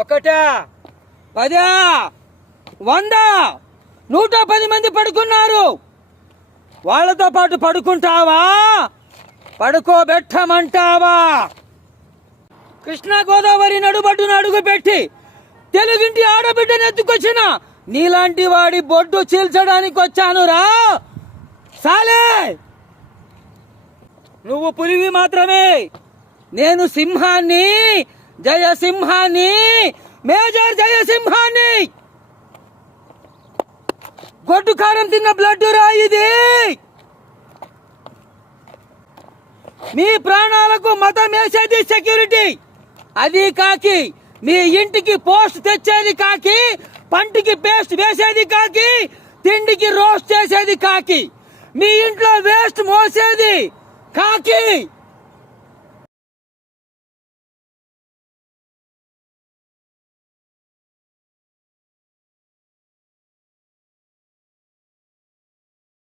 ఒకటా, 10, 100, 110 మంది పడుకున్నారు. వాళ్ళతో పాటు పడుకుంటావా, పడుకోబెట్టమంటావా? కృష్ణా గోదావరి నడుబడ్డున అడుగు పెట్టి తెలుగింటి ఆడబిడ్డను ఎత్తుకొచ్చిన నీలాంటి వాడి బొడ్డు చీల్చడానికి వచ్చానురా సాలే. నువ్వు పులివి మాత్రమే, నేను సింహాన్ని, జయసింహాన్ని, మేజర్ జయసింహాన్ని. గొడ్డు కారం తిన్న బ్లడ్ రా ఇది. మీ ప్రాణాలకు మతం వేసేది సెక్యూరిటీ, అది కాకి. మీ ఇంటికి పోస్ట్ తెచ్చేది కాకి, పంటికి పేస్ట్ వేసేది కాకి, తిండికి రోస్ట్ చేసేది కాకి, మీ ఇంట్లో వేస్ట్ మోసేది కాకి.